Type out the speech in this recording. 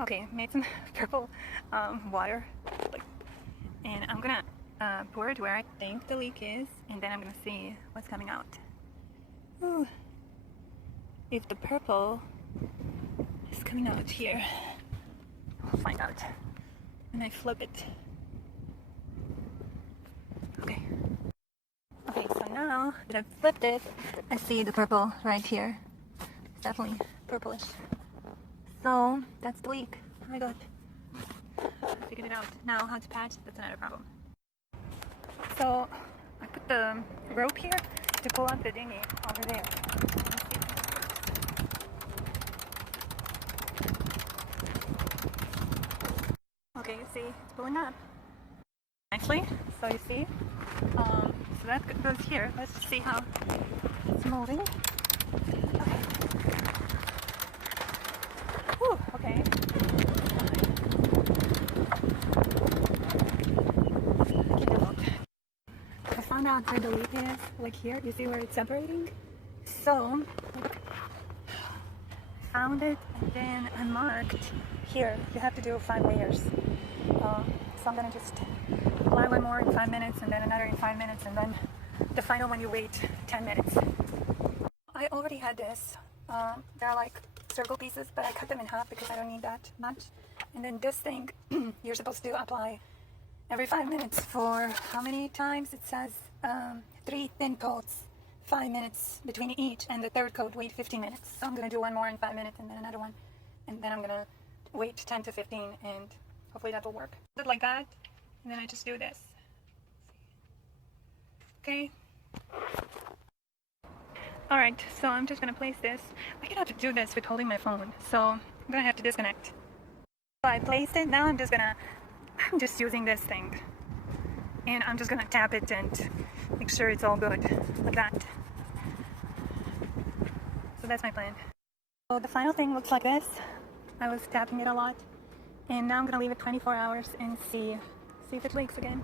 Okay, made some purple water, like, and I'm gonna pour it where I think the leak is, and then I'm gonna see what's coming out. Ooh. If the purple is coming out here, I'll find out. And I flip it. Okay. Okay, so now that I've flipped it, I see the purple right here. It's definitely purplish. So that's the leak. Oh my god. I figured it out. Now how to patch, that's another problem. So I put the rope here to pull up the dinghy over there. Okay, you see it's pulling up nicely. So you see, so that goes here. Let's see how it's moving. Okay. Whew, okay. I found out where the leak is, like here. You see where it's separating? So, I found it and then I marked here. You have to do 5 layers. So I'm gonna just apply one more in 5 minutes and then another in 5 minutes and then the final one you wait 10 minutes. I already had this. They're like circle pieces, but I cut them in half because I don't need that much. And then this thing, you're supposed to apply every 5 minutes for how many times? It says 3 thin coats, 5 minutes between each, and the third coat wait 15 minutes. So I'm gonna do one more in 5 minutes and then another one, and then I'm gonna wait 10 to 15 and hopefully that will work. Do it like that, and then I just do this. Okay. Alright, so I'm just gonna place this. I cannot do this with holding my phone, so I'm gonna have to disconnect. So I placed it, now I'm just using this thing. And I'm just gonna tap it and make sure it's all good, like that. So that's my plan. So the final thing looks like this. I was tapping it a lot. And now I'm gonna leave it 24 hours and see if it leaks again.